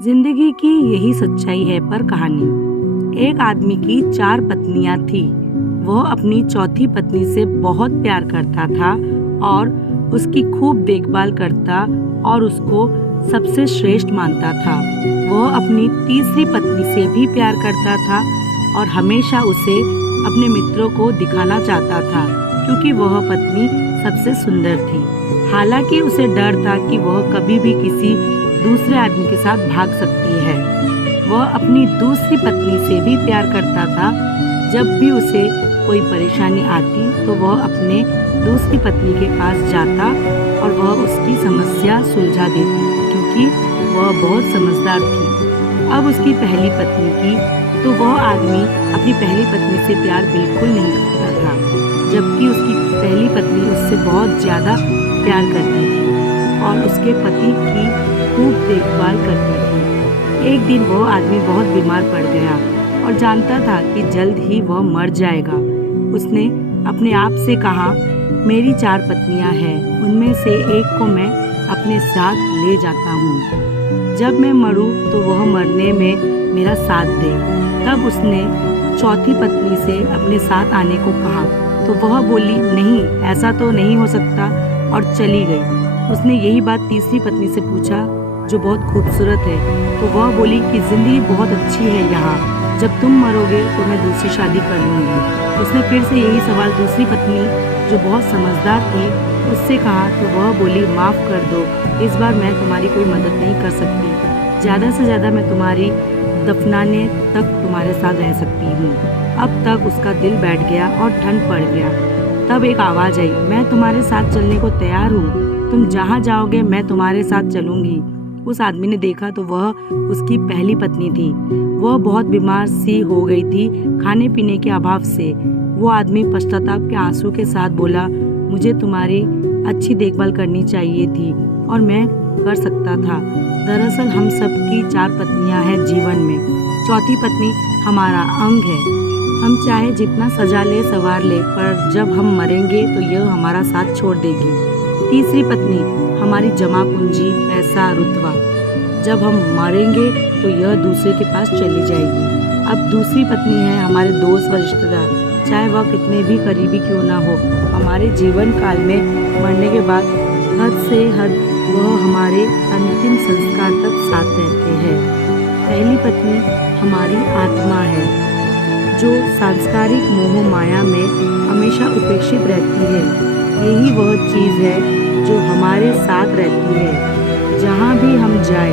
जिंदगी की यही सच्चाई है पर कहानी। एक आदमी की 4 पत्नियां थी। वह अपनी चौथी पत्नी से बहुत प्यार करता था और उसकी खूब देखभाल करता और उसको सबसे श्रेष्ठ मानता था। वह अपनी तीसरी पत्नी से भी प्यार करता था और हमेशा उसे अपने मित्रों को दिखाना चाहता था क्योंकि वह पत्नी सबसे सुंदर थी। हालांकि उसे डर था कि वह कभी भी किसी दूसरे आदमी के साथ भाग सकती है। वह अपनी दूसरी पत्नी से भी प्यार करता था। जब भी उसे कोई परेशानी आती तो वह अपने दूसरी पत्नी के पास जाता और वह उसकी समस्या सुलझा देती क्योंकि वह बहुत समझदार थी। अब उसकी पहली पत्नी की तो वह आदमी अपनी पहली पत्नी से प्यार बिल्कुल नहीं करता था, जबकि उसकी पहली पत्नी उससे बहुत ज़्यादा प्यार करती थी और उसके पति की खूब देखभाल करती थी। एक दिन वह आदमी बहुत बीमार पड़ गया और जानता था कि जल्द ही वह मर जाएगा। उसने अपने आप से कहा, मेरी 4 पत्नियां हैं, उनमें से एक को मैं अपने साथ ले जाता हूँ। जब मैं मरूं तो वह मरने में मेरा साथ दे। तब उसने चौथी पत्नी से अपने साथ आने को कहा तो वह बोली, नहीं, ऐसा तो नहीं हो सकता, और चली गई। उसने यही बात तीसरी पत्नी से पूछा जो बहुत खूबसूरत है, तो वह बोली कि जिंदगी बहुत अच्छी है यहाँ, जब तुम मरोगे तो मैं दूसरी शादी कर लूँगी। उसने फिर से यही सवाल दूसरी पत्नी जो बहुत समझदार थी उससे कहा तो वह बोली, माफ़ कर दो, इस बार मैं तुम्हारी कोई मदद नहीं कर सकती। ज़्यादा से ज़्यादा मैं तुम्हारी दफनाने तक तुम्हारे साथ रह सकती हूँ। अब तक उसका दिल बैठ गया और ठंड पड़ गया। तब एक आवाज़ आई, मैं तुम्हारे साथ चलने को तैयार हूँ, तुम जहाँ जाओगे मैं तुम्हारे साथ चलूँगी। उस आदमी ने देखा तो वह उसकी पहली पत्नी थी। वह बहुत बीमार सी हो गई थी खाने पीने के अभाव से। वो आदमी पश्चाताप के आंसू के साथ बोला, मुझे तुम्हारी अच्छी देखभाल करनी चाहिए थी और मैं कर सकता था। दरअसल हम सब की 4 पत्नियां हैं जीवन में। चौथी पत्नी हमारा अंग है। हम चाहे जितना सजा ले संवार ले, पर जब हम मरेंगे तो यह हमारा साथ छोड़ देगी। तीसरी पत्नी हमारी जमा पूंजी, पैसा, रुतबा। जब हम मरेंगे तो यह दूसरे के पास चली जाएगी। अब दूसरी पत्नी है हमारे दोस्त व रिश्तेदार, चाहे वह कितने भी करीबी क्यों ना हो। हमारे जीवन काल में मरने के बाद हद से हद वह हमारे अंतिम संस्कार तक साथ रहते हैं। पहली पत्नी हमारी आत्मा है जो सांसारिक मोह माया में हमेशा उपेक्षित रहती है। यही वह चीज़ है जो हमारे साथ रहती है जहाँ भी हम जाए।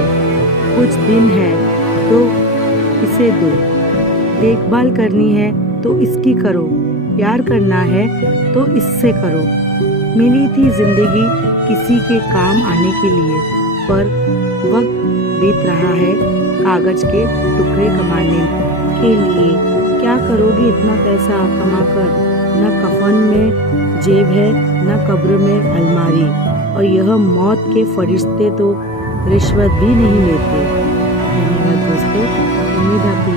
कुछ दिन है तो इसे दो, देखभाल करनी है तो इसकी करो, प्यार करना है तो इससे करो। मिली थी जिंदगी किसी के काम आने के लिए, पर वक्त बीत रहा है कागज के टुकड़े कमाने के लिए। क्या करोगे इतना पैसा कमाकर? न कफन में जेब है, न कब्र में अलमारी, और यह मौत के फरिश्ते तो रिश्वत भी नहीं लेते। धन्यवाद दोस्तों, उम्मीद आपको